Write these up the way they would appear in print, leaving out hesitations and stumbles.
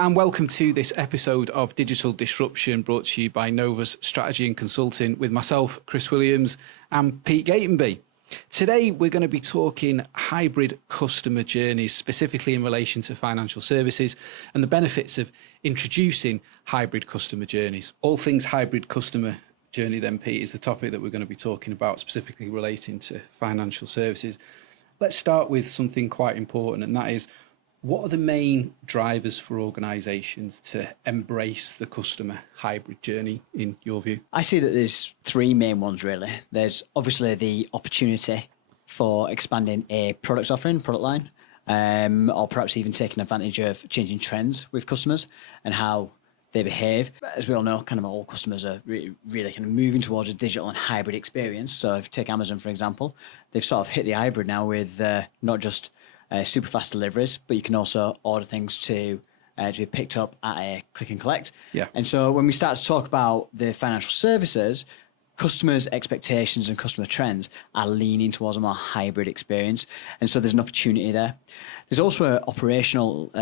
and welcome to this episode of Digital Disruption, brought to you by Novus Strategy and Consulting with myself, Chris Williams, and Pete Gatenby. Today, we're going to be talking hybrid customer journeys, specifically in relation to financial services and the benefits of introducing hybrid customer journeys. All things hybrid customer journey then, Pete, is the topic that we're going to be talking about, specifically relating to financial services. Let's start with something quite important, and that is, what are the main drivers for organisations to embrace the customer hybrid journey, in your view? I see that there's three main ones, really. There's obviously the opportunity for expanding a product offering, product line, or perhaps even taking advantage of changing trends with customers and how they behave. As we all know, kind of all customers are really kind of moving towards a digital and hybrid experience. So if you take Amazon, for example, they've sort of hit the hybrid now with not just super fast deliveries, but you can also order things to be picked up at a click and collect. Yeah. And so when we start to talk about the financial services, customers' expectations and customer trends are leaning towards a more hybrid experience. And so there's an opportunity there. There's also operational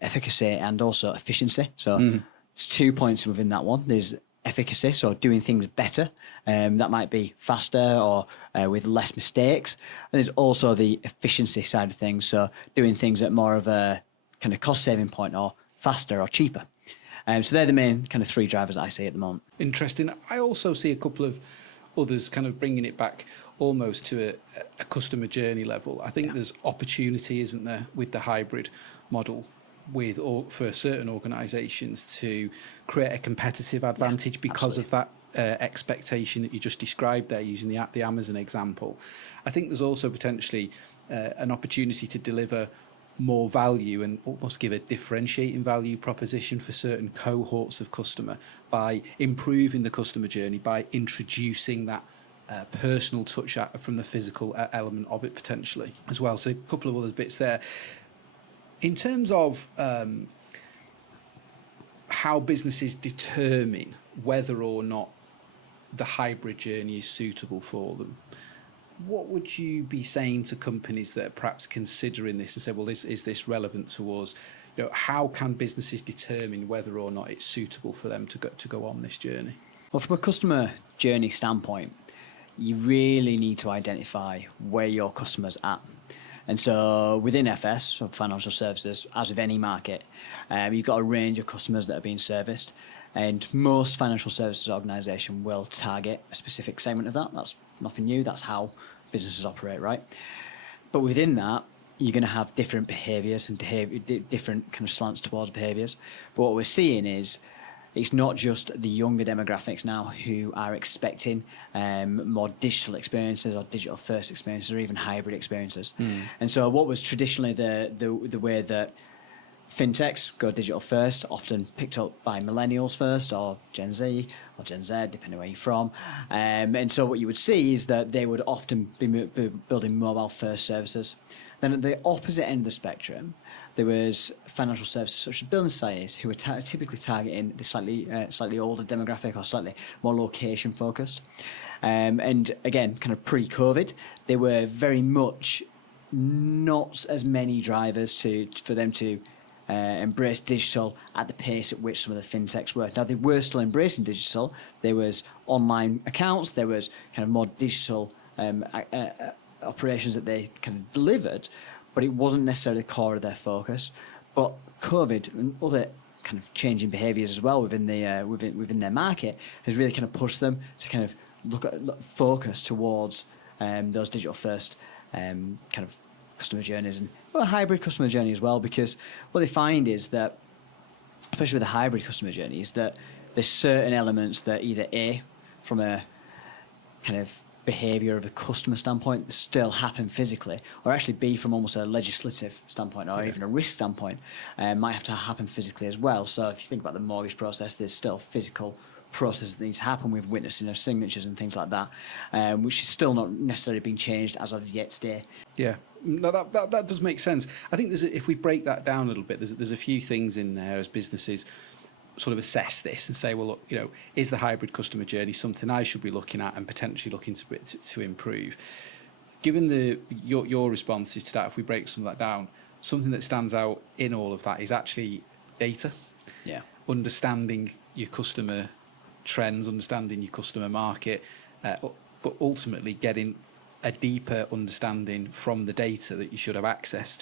efficacy and also efficiency. So there's 2 points within that one. There's efficacy, so doing things better. That might be faster or with less mistakes. And there's also the efficiency side of things, so doing things at more of a kind of cost-saving point or faster or cheaper. So they're the main kind of three drivers I see at the moment. Interesting. I also see a couple of others kind of bringing it back almost to a customer journey level. I think there's opportunity, isn't there, with the hybrid model, for certain organisations to create a competitive advantage because of that expectation that you just described there, using the Amazon example. I think there's also potentially an opportunity to deliver more value and almost give a differentiating value proposition for certain cohorts of customer by improving the customer journey, by introducing that personal touch from the physical element of it potentially as well. So a couple of other bits there. In terms of how businesses determine whether or not the hybrid journey is suitable for them, what would you be saying to companies that are perhaps considering this and say, well, is this relevant to us? You know, how can businesses determine whether or not it's suitable for them to go on this journey? Well, from a customer journey standpoint, you really need to identify where your customer's at. And so within FS, or financial services, as with any market, you've got a range of customers that are being serviced. And most financial services organisation will target a specific segment of that. That's nothing new. That's how businesses operate, right? But within that, you're going to have different behaviours and different kind of slants towards behaviours. But what we're seeing is it's not just the younger demographics now who are expecting more digital experiences or digital first experiences or even hybrid experiences. And so what was traditionally the way that fintechs go digital first, often picked up by millennials first or Gen Z or Gen Z, depending where you're from. And so what you would see is that they would often be building mobile first services. Then at the opposite end of the spectrum, there was financial services such as building societies who were typically targeting the slightly older demographic or slightly more location focused. And again, kind of pre-COVID, there were very much not as many drivers for them to embrace digital at the pace at which some of the fintechs were. Now, they were still embracing digital. There was online accounts. There was kind of more digital operations that they kind of delivered, but it wasn't necessarily the core of their focus. But COVID and other kind of changing behaviours as well within their market has really kind of pushed them to kind of focus towards those digital first kind of customer journeys and a hybrid customer journey as well. Because what they find is that, especially with the hybrid customer journey, is that there's certain elements that either A, from a kind of behaviour of the customer standpoint, still happen physically, or actually B, from almost a legislative standpoint or even a risk standpoint, might have to happen physically as well. So if you think about the mortgage process, there's still physical processes that need to happen with witnessing of signatures and things like that, which is still not necessarily being changed as of yet today. Yeah, no, that does make sense. I think if we break that down a little bit, there's a few things in there as businesses sort of assess this and say, well, look, you know, is the hybrid customer journey something I should be looking at and potentially looking to improve? Given your responses to that, if we break some of that down, something that stands out in all of that is actually data, Yeah. understanding your customer trends, understanding your customer market, but ultimately getting a deeper understanding from the data that you should have access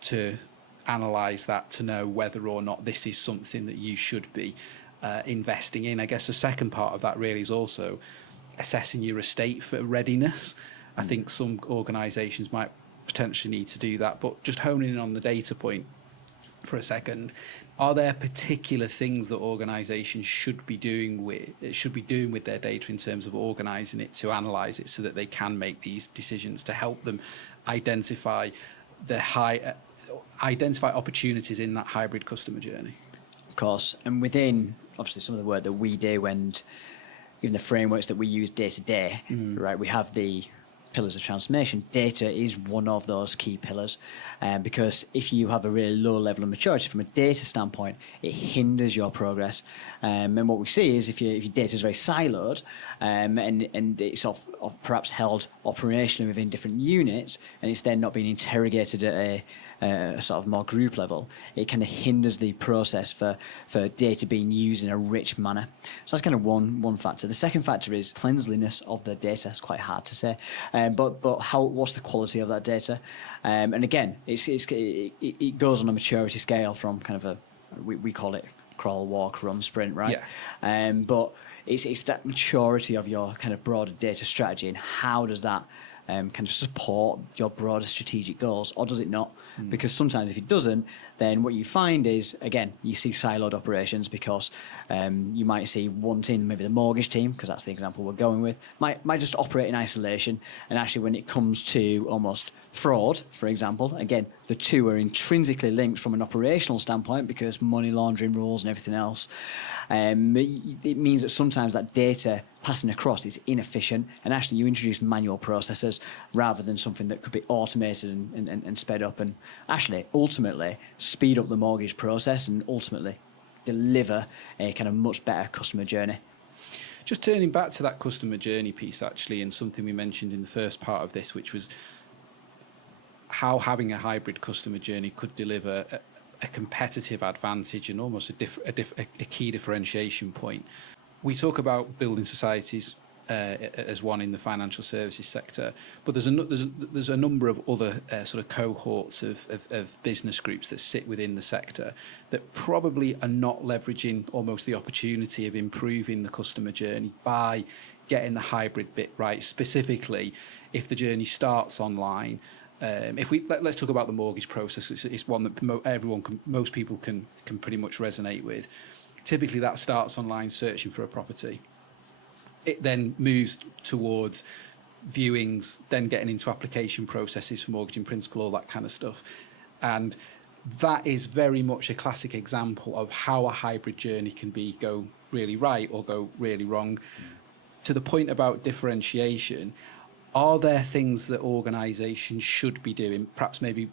to analyze that, to know whether or not this is something that you should be investing in. I guess the second part of that really is also assessing your estate for readiness. I think some organisations might potentially need to do that, but just honing in on the data point for a second, are there particular things that organisations should be doing with their data in terms of organising it to analyse it so that they can make these decisions to help them identify identify opportunities in that hybrid customer journey? Of course, and within obviously some of the work that we do and even the frameworks that we use day to day, right? We have the pillars of transformation. Data is one of those key pillars, because if you have a really low level of maturity from a data standpoint, it hinders your progress. And what we see is if your data is very siloed, and it's perhaps held operationally within different units, and it's then not being interrogated at a sort of more group level, it kind of hinders the process for data being used in a rich manner. So that's kind of one factor. The second factor is cleanliness of the data. It's quite hard to say, but what's the quality of that data? And again, it goes on a maturity scale from kind of we call it crawl, walk, run, sprint, right? Yeah. But it's that maturity of your kind of broader data strategy, and how does that kind of support your broader strategic goals, or does it not? Because sometimes if it doesn't, then what you find is, again, you see siloed operations, because you might see one team, maybe the mortgage team, because that's the example we're going with, might just operate in isolation. And actually when it comes to almost fraud, for example, again, the two are intrinsically linked from an operational standpoint because money laundering rules and everything else. It means that sometimes that data passing across is inefficient, and actually you introduce manual processes rather than something that could be automated and sped up, and actually ultimately speed up the mortgage process and ultimately deliver a kind of much better customer journey. Just turning back to that customer journey piece, actually, and something we mentioned in the first part of this, which was how having a hybrid customer journey could deliver a competitive advantage and almost a key differentiation point. We talk about building societies as one in the financial services sector, but there's a number of other sort of cohorts of business groups that sit within the sector that probably are not leveraging almost the opportunity of improving the customer journey by getting the hybrid bit right. Specifically, if the journey starts online. Let's talk about the mortgage process. It's one that most people can pretty much resonate with. Typically, that starts online, searching for a property. It then moves towards viewings, then getting into application processes for mortgage in principle, all that kind of stuff. And that is very much a classic example of how a hybrid journey can go really right or go really wrong. To the point about differentiation, are there things that organisations should be doing, perhaps maybe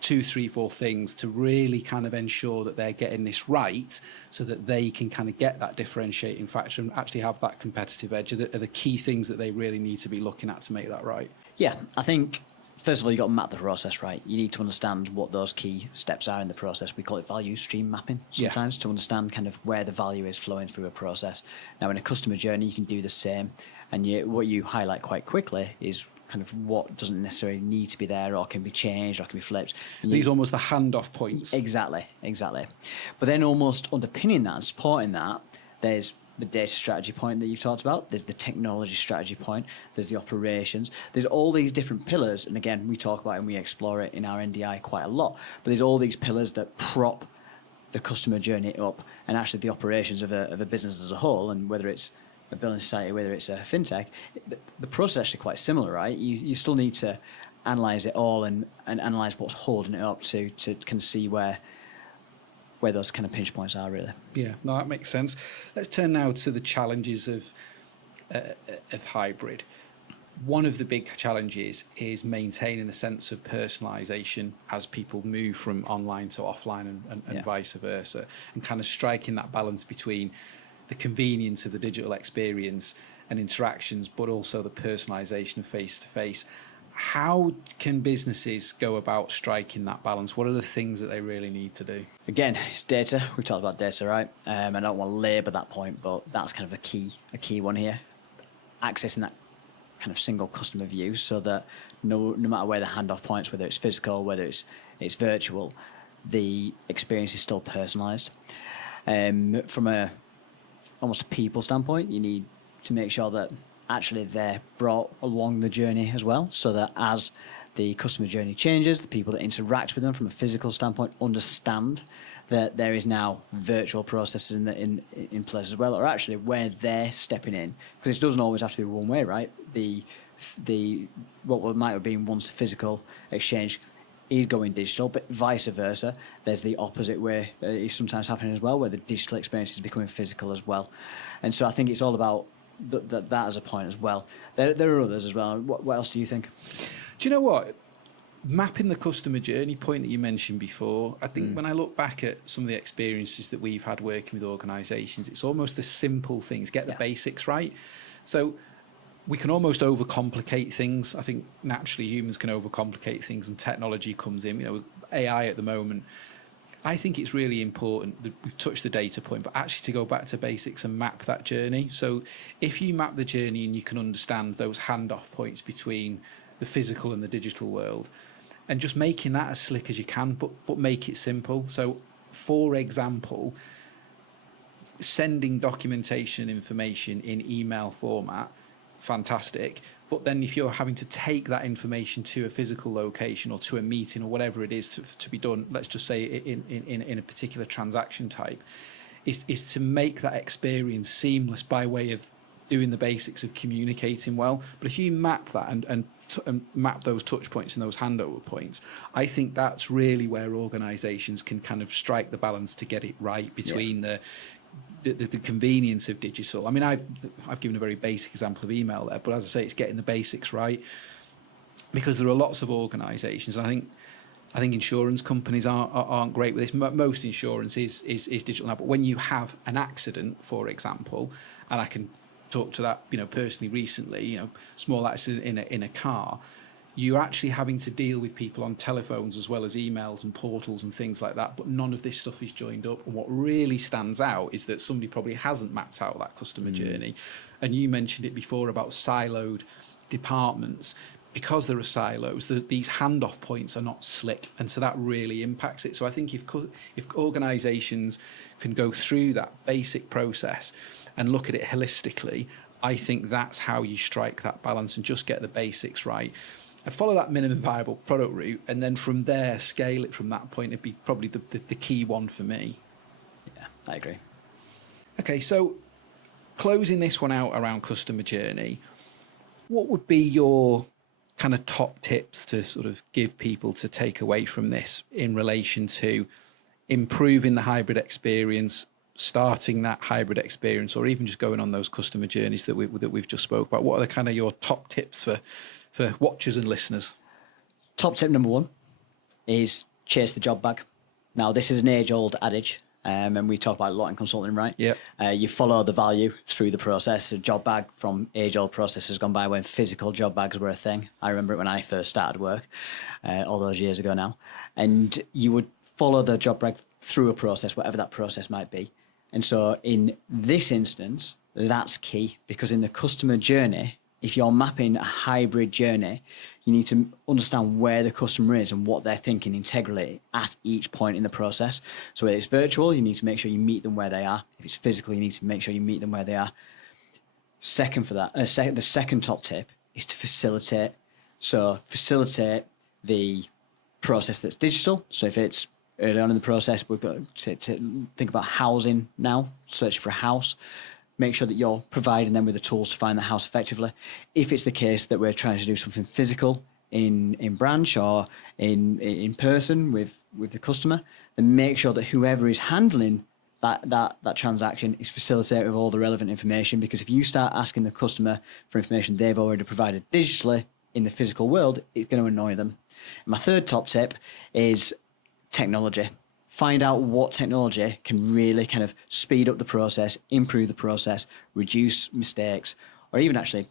2, 3, 4 things to really kind of ensure that they're getting this right so that they can kind of get that differentiating factor and actually have that competitive edge? Are the key things that they really need to be looking at to make that right? Yeah, I think first of all, you've got to map the process right. You need to understand what those key steps are in the process. We call it value stream mapping sometimes, to understand kind of where the value is flowing through a process. Now, in a customer journey, you can do the same. And what you highlight quite quickly is kind of what doesn't necessarily need to be there or can be changed or can be flipped. These are almost the handoff points. Exactly. But then almost underpinning that and supporting that, there's the data strategy point that you've talked about. There's the technology strategy point. There's the operations. There's all these different pillars. And again, we talk about it and we explore it in our NDI quite a lot. But there's all these pillars that prop the customer journey up, and actually the operations of a business as a whole, and whether it's a building society, whether it's a fintech, the process is actually quite similar, right? You still need to analyse it all and analyse what's holding it up to kind of see where those kind of pinch points are, really. Yeah, no, that makes sense. Let's turn now to the challenges of hybrid. One of the big challenges is maintaining a sense of personalisation as people move from online to offline and vice versa, and kind of striking that balance between the convenience of the digital experience and interactions, but also the personalisation of face-to-face. how can businesses go about striking that balance? What are the things that they really need to do? Again, it's data. We've talked about data, right? I don't want to labour that point, but that's kind of a key one here. Accessing that kind of single customer view, so that no matter where the handoff points, whether it's physical, whether it's virtual, the experience is still personalised. From a almost a people standpoint, you need to make sure that actually they're brought along the journey as well, so that as the customer journey changes, the people that interact with them from a physical standpoint understand that there is now virtual processes in place as well, or actually where they're stepping in, because it doesn't always have to be one way, right? The what might have been once a physical exchange is going digital, but vice versa. There's the opposite way that is sometimes happening as well, where the digital experience is becoming physical as well. And so I think it's all about that as a point as well. There are others as well. What else do you think? Do you know what? Mapping the customer journey point that you mentioned before, I think when I look back at some of the experiences that we've had working with organisations, it's almost the simple things, get the basics right. So we can almost overcomplicate things. I think naturally humans can overcomplicate things, and technology comes in, with AI at the moment. I think it's really important that we've touched the data point, but actually to go back to basics and map that journey. So if you map the journey and you can understand those handoff points between the physical and the digital world, and just making that as slick as you can, but make it simple. So for example, sending documentation information in email format, fantastic. But then if you're having to take that information to a physical location or to a meeting or whatever it is to be done, let's just say in a particular transaction type, is to make that experience seamless by way of doing the basics of communicating well. But if you map that and map those touch points and those handover points, I think that's really where organizations can kind of strike the balance to get it right between the convenience of digital. I mean, I've given a very basic example of email there, but as I say, it's getting the basics right, because there are lots of organisations. I think insurance companies aren't great with this. Most insurance is digital now, but when you have an accident, for example, and I can talk to that personally recently, small accident in a car, you're actually having to deal with people on telephones as well as emails and portals and things like that, but none of this stuff is joined up. And what really stands out is that somebody probably hasn't mapped out that customer journey. And you mentioned it before about siloed departments. Because there are silos, these handoff points are not slick, and so that really impacts it. So I think if organisations can go through that basic process and look at it holistically, I think that's how you strike that balance and just get the basics right. And follow that minimum viable product route, and then from there scale it from that point. It'd be probably the key one for me. Yeah, I agree. Okay, so closing this one out around customer journey, what would be your kind of top tips to sort of give people to take away from this in relation to improving the hybrid experience, starting that hybrid experience, or even just going on those customer journeys that we've just spoke about? What are the kind of your top tips for watchers and listeners? Top tip number one is chase the job bag. Now, this is an age-old adage, and we talk about it a lot in consulting, right? Yeah. You follow the value through the process. A job bag from age-old process has gone by when physical job bags were a thing. I remember it when I first started work, all those years ago now. And you would follow the job bag through a process, whatever that process might be. And so in this instance, that's key, because in the customer journey, if you're mapping a hybrid journey, you need to understand where the customer is and what they're thinking integrally at each point in the process. So whether it's virtual, you need to make sure you meet them where they are. If it's physical, you need to make sure you meet them where they are. Second for that, the second top tip is to facilitate. So facilitate the process that's digital. So if it's early on in the process, we've got to think about housing now, searching for a house. Make sure that you're providing them with the tools to find the house effectively. If it's the case that we're trying to do something physical in branch or in person with the customer, then make sure that whoever is handling that transaction is facilitated with all the relevant information. Because if you start asking the customer for information they've already provided digitally in the physical world, it's going to annoy them. And my third top tip is technology. Find out what technology can really kind of speed up the process, improve the process, reduce mistakes, or even actually,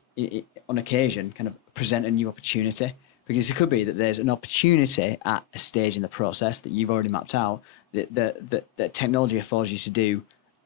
on occasion, kind of present a new opportunity Because it could be that there's an opportunity at a stage in the process that you've already mapped out that technology affords you to do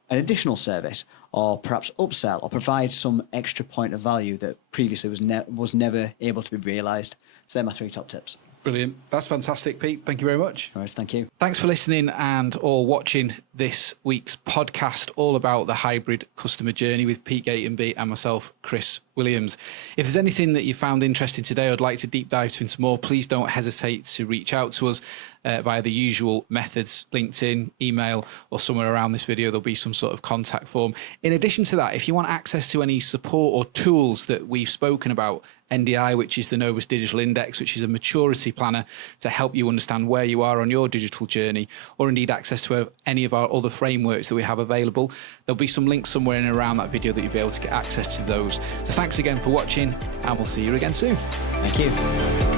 an additional service, or perhaps upsell, or provide some extra point of value that previously was never able to be realised. So they're my 3 top tips. Brilliant. That's fantastic, Pete. Thank you very much. All right, thank you. Thanks for listening and or watching this week's podcast all about the hybrid customer journey with Pete Gatenby and myself, Chris Williams. If there's anything that you found interesting today or would like to deep dive into more, please don't hesitate to reach out to us via the usual methods, LinkedIn, email, or somewhere around this video, there'll be some sort of contact form. In addition to that, if you want access to any support or tools that we've spoken about, NDI, which is the Novus Digital Index, which is a maturity planner to help you understand where you are on your digital journey, or indeed access to any of our other frameworks that we have available, there'll be some links somewhere in and around that video that you'll be able to get access to those. So thanks again for watching, and we'll see you again soon. Thank you.